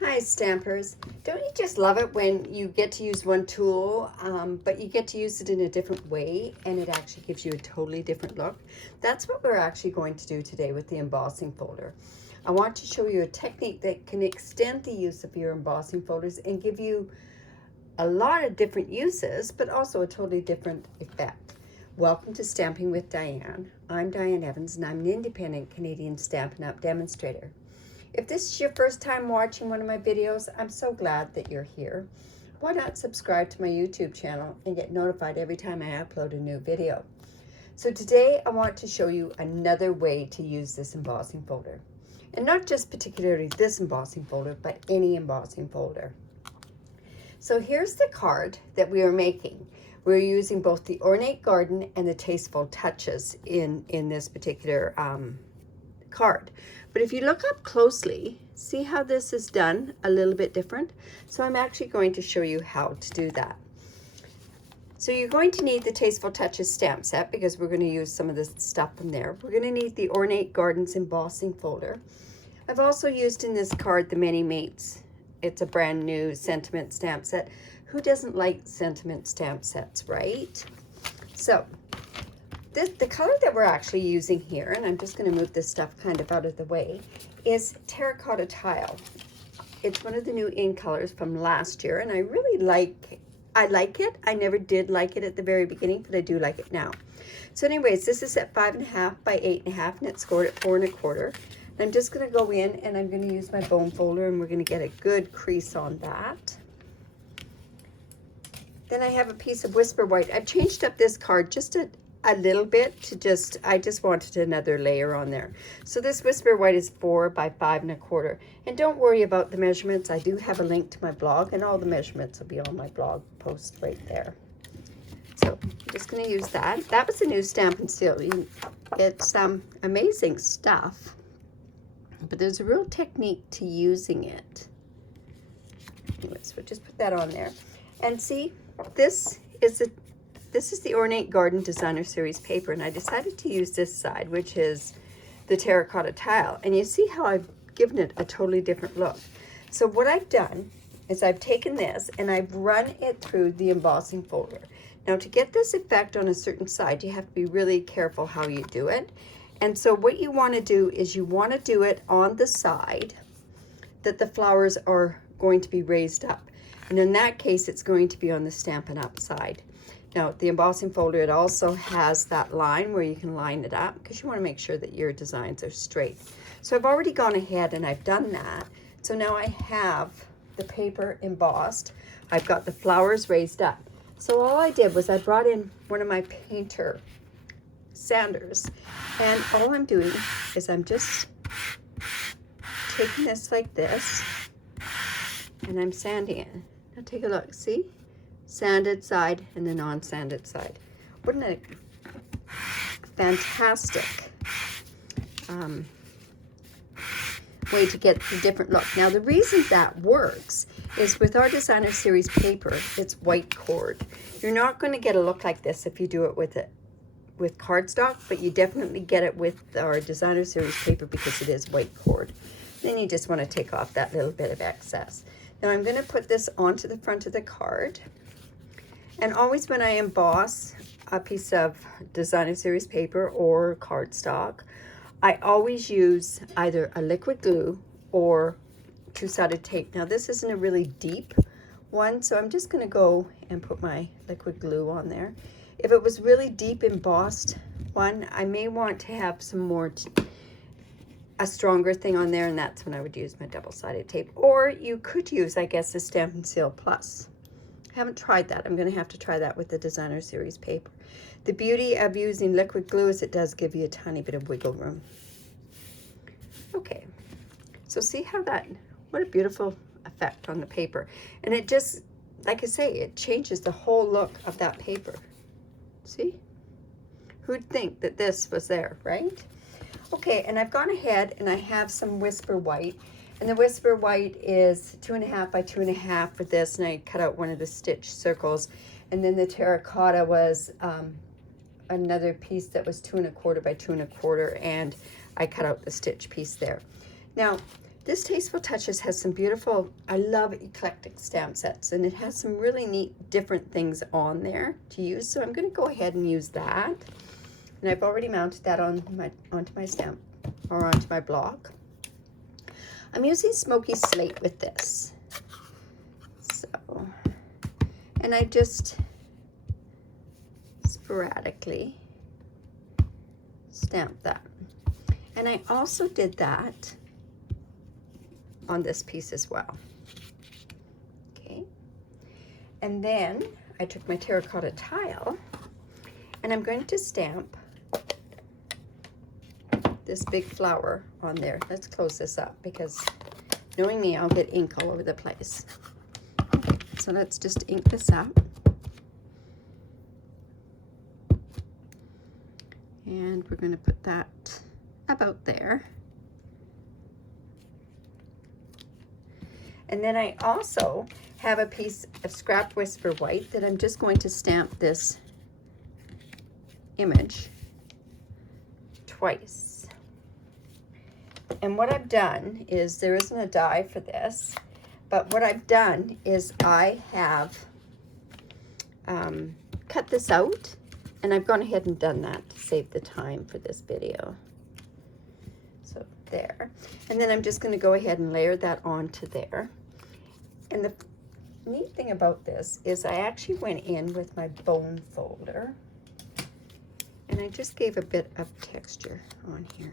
Hi Stampers. Don't you just love it when you get to use one tool, but you get to use it in a different way and it actually gives you a totally different look? That's what we're actually going to do today with the embossing folder. I want to show you a technique that can extend the use of your embossing folders and give you a lot of different uses, but also a totally different effect. Welcome to Stamping with Diane. I'm Diane Evans and I'm an independent Canadian Stampin' Up Demonstrator. If this is your first time watching one of my videos, I'm so glad that you're here. Why not subscribe to my YouTube channel and get notified every time I upload a new video? So today I want to show you another way to use this embossing folder. And not just particularly this embossing folder, but any embossing folder. So here's the card that we are making. We're using both the Ornate Garden and the Tasteful Touches in this particular card. But if you look up closely, see how this is done a little bit different? So I'm actually going to show you how to do that. So you're going to need the Tasteful Touches stamp set because we're going to use some of the stuff from there. We're going to need the Ornate Gardens embossing folder. I've also used in this card the Many Mates. It's a brand new sentiment stamp set. Who doesn't like sentiment stamp sets, right? So the color that we're actually using here, and I'm just going to move this stuff kind of out of the way, is Terracotta Tile. It's one of the new in colors from last year, and I really like it. I never did like it at the very beginning, but I do like it now. So anyways, this is at 5.5 by 8.5, and it's scored at 4 1/4. And I'm just going to go in and I'm going to use my bone folder, and we're going to get a good crease on that. Then I have a piece of Whisper White. I've changed up this card just a little bit to I just wanted another layer on there. So this Whisper White is 4 by 5 1/4. And don't worry about the measurements. I do have a link to my blog, and all the measurements will be on my blog post right there. So I'm just going to use that. That was a new Stampin' Seal. It's amazing stuff, but there's a real technique to using it. Anyways, we'll just put that on there. And see, this is the Ornate Garden Designer Series paper, and I decided to use this side, which is the Terracotta Tile. And you see how I've given it a totally different look. So what I've done is I've taken this and I've run it through the embossing folder. Now to get this effect on a certain side, you have to be really careful how you do it. And so what you want to do is you want to do it on the side that the flowers are going to be raised up. And in that case, it's going to be on the Stampin' Up side. Now, the embossing folder, it also has that line where you can line it up because you want to make sure that your designs are straight. So I've already gone ahead and I've done that. So now I have the paper embossed. I've got the flowers raised up. So all I did was I brought in one of my painter sanders, and all I'm doing is I'm just taking this like this and I'm sanding it. Now take a look, see? Sanded side and the non-sanded side. Wouldn't it fantastic way to get the different look. Now the reason that works is with our Designer Series paper, it's white cord. You're not going to get a look like this if you do it with cardstock, but you definitely get it with our Designer Series paper because it is white cord. Then you just want to take off that little bit of excess. Now I'm going to put this onto the front of the card. And always when I emboss a piece of Designer Series paper or cardstock, I always use either a liquid glue or two-sided tape. Now this isn't a really deep one, so I'm just going to go and put my liquid glue on there. If it was really deep embossed one, I may want to have some more a stronger thing on there, and that's when I would use my double-sided tape. Or you could use, I guess, the Stampin' Seal Plus. I haven't tried that. I'm going to have to try that with the Designer Series paper. The beauty of using liquid glue is it does give you a tiny bit of wiggle room. Okay, so see how what a beautiful effect on the paper. And it just, like I say, it changes the whole look of that paper. See? Who'd think that this was there, right? Okay, and I've gone ahead and I have some Whisper White. And the Whisper White is 2.5 by 2.5 for this, and I cut out one of the stitch circles. And then the terracotta was another piece that was 2 1/4 by 2 1/4, and I cut out the stitch piece there. Now, This Tasteful Touches has some beautiful, I love eclectic stamp sets, and it has some really neat different things on there to use. So I'm going to go ahead and use that. And I've already mounted that onto my stamp, or onto my block. I'm using Smoky Slate with this. So, and I just sporadically stamp that. And I also did that on this piece as well. Okay. And then I took my terracotta tile and I'm going to stamp this big flower on there. Let's close this up because knowing me, I'll get ink all over the place. So let's just ink this up. And we're going to put that about there. And then I also have a piece of Scrap Whisper White that I'm just going to stamp this image twice. And what I've done is, there isn't a die for this, but what I've done is I have cut this out, and I've gone ahead and done that to save the time for this video. So there. And then I'm just going to go ahead and layer that onto there. And the neat thing about this is I actually went in with my bone folder and I just gave a bit of texture on here.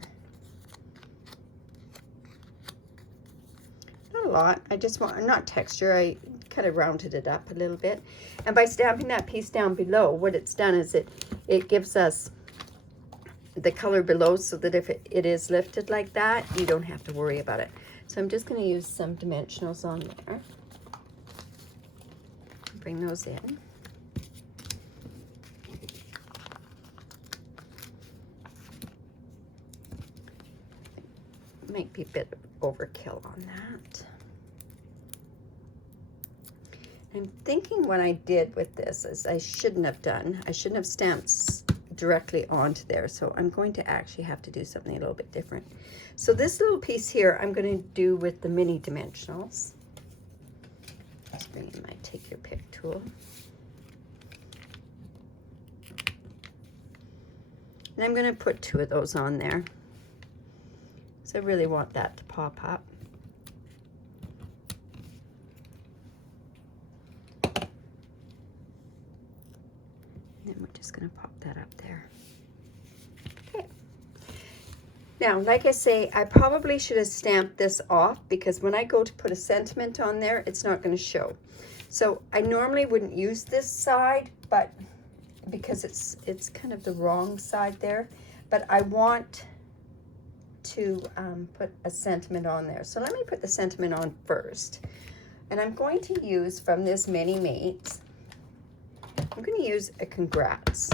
Not a lot, I just want, not texture, I kind of rounded it up a little bit. And by stamping that piece down below, what it's done is it gives us the color below so that if it is lifted like that, you don't have to worry about it. So I'm just going to use some dimensionals on there. Bring those in. Might be a bit of overkill on that. I'm thinking what I did with this is I shouldn't have stamped directly onto there, so I'm going to actually have to do something a little bit different. So this little piece here I'm going to do with the mini dimensionals. Let's bring in my take your pick tool. And I'm going to put 2 of those on there. So I really want that to pop up. And then we're just going to pop that up there. Okay. Now, like I say, I probably should have stamped this off because when I go to put a sentiment on there, it's not going to show. So I normally wouldn't use this side, but because it's kind of the wrong side there, but I want to put a sentiment on there. So let me put the sentiment on first. And I'm going to use from this Mini Mates, I'm going to use a congrats.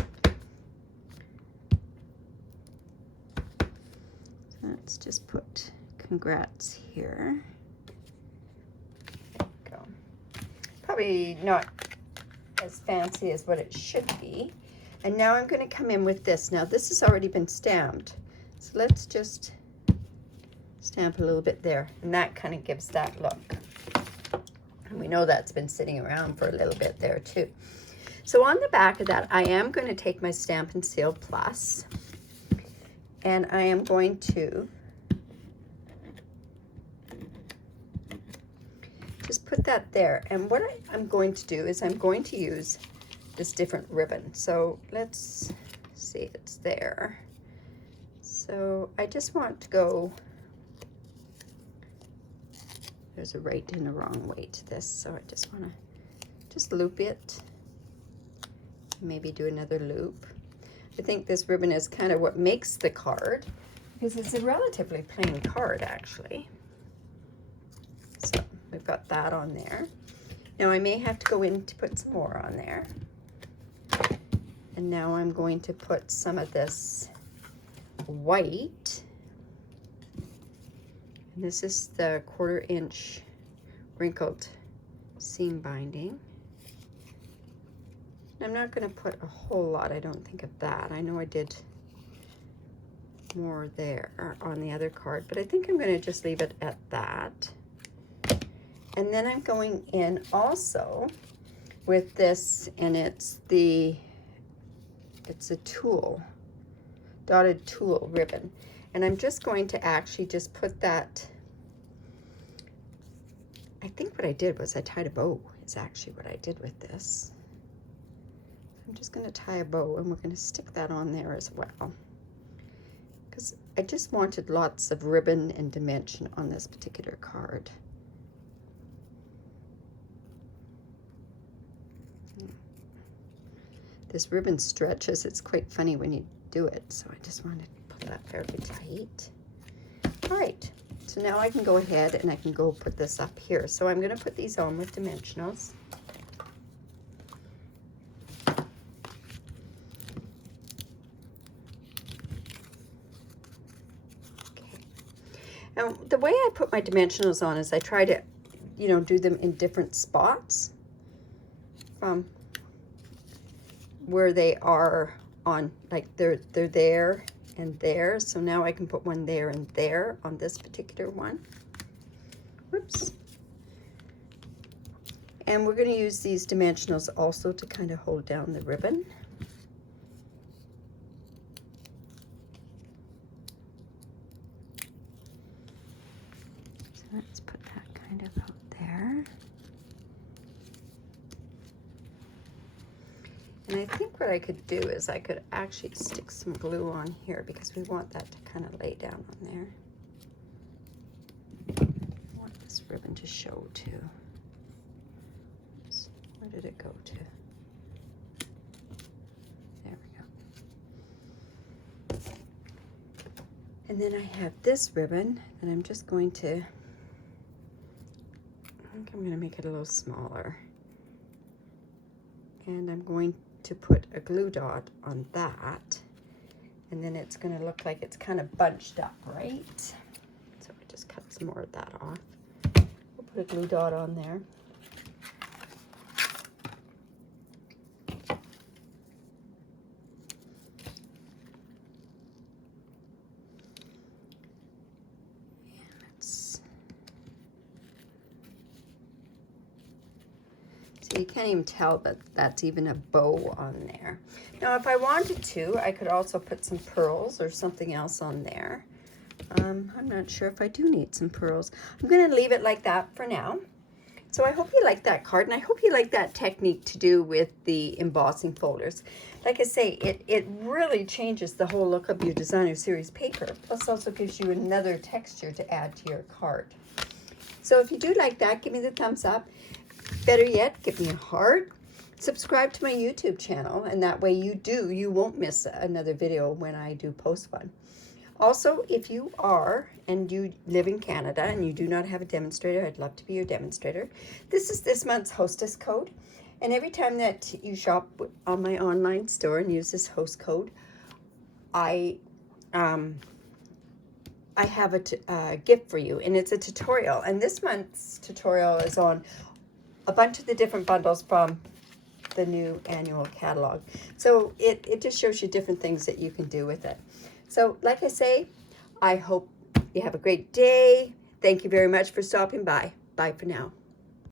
Let's just put congrats here. There we go. Probably not as fancy as what it should be. And now I'm going to come in with this. Now this has already been stamped. So let's just stamp a little bit there. And that kind of gives that look. And we know that's been sitting around for a little bit there too. So on the back of that, I am going to take my Stampin' Seal Plus. And I am going to just put that there. And what I'm going to do is I'm going to use this different ribbon. So let's see, it's there. So I just want to go, there's a right and a wrong way to this. So I just want to just loop it. Maybe do another loop. I think this ribbon is kind of what makes the card because it's a relatively plain card actually. So we've got that on there. Now I may have to go in to put some more on there. And now I'm going to put some of this white. And this is the 1/4 inch wrinkled seam binding. I'm not going to put a whole lot, I don't think, of that. I know I did more there on the other card, but I think I'm going to just leave it at that. And then I'm going in also with this, and it's a tulle, dotted tulle ribbon. And I'm just going to actually just put that, I think what I did was I tied a bow is actually what I did with this. I'm just going to tie a bow, and we're going to stick that on there as well, because I just wanted lots of ribbon and dimension on this particular card. This ribbon stretches. It's quite funny when you do it, so I just wanted to pull that very tight. All right, so now I can go ahead and I can go put this up here. So I'm going to put these on with dimensionals. Now, the way I put my dimensionals on is I try to, you know, do them in different spots from where they are on, like they're there and there. So now I can put one there and there on this particular one. Whoops. And we're going to use these dimensionals also to kind of hold down the ribbon. Let's put that kind of out there. And I think what I could do is I could actually stick some glue on here, because we want that to kind of lay down on there. I want this ribbon to show too. Oops, where did it go to? There we go. And then I have this ribbon, and I'm just going to, I think I'm going to make it a little smaller. And I'm going to put a glue dot on that. And then it's going to look like it's kind of bunched up, right? So I just cut some more of that off. We'll put a glue dot on there. You can't even tell that that's even a bow on there. Now, if I wanted to, I could also put some pearls or something else on there. I'm not sure if I do need some pearls. I'm going to leave it like that for now. So I hope you like that card, and I hope you like that technique to do with the embossing folders. Like I say, it really changes the whole look of your designer series paper, plus also gives you another texture to add to your card. So if you do like that, give me the thumbs up. Better yet, give me a heart. Subscribe to my YouTube channel, and that way you won't miss another video when I do post one. Also, if you are and you live in Canada and you do not have a demonstrator, I'd love to be your demonstrator. This is this month's hostess code, and every time that you shop on my online store and use this host code, I have a gift for you, and it's a tutorial. And this month's tutorial is on a bunch of the different bundles from the new annual catalog. So it just shows you different things that you can do with it. So like I say, I hope you have a great day. Thank you very much for stopping by. Bye for now.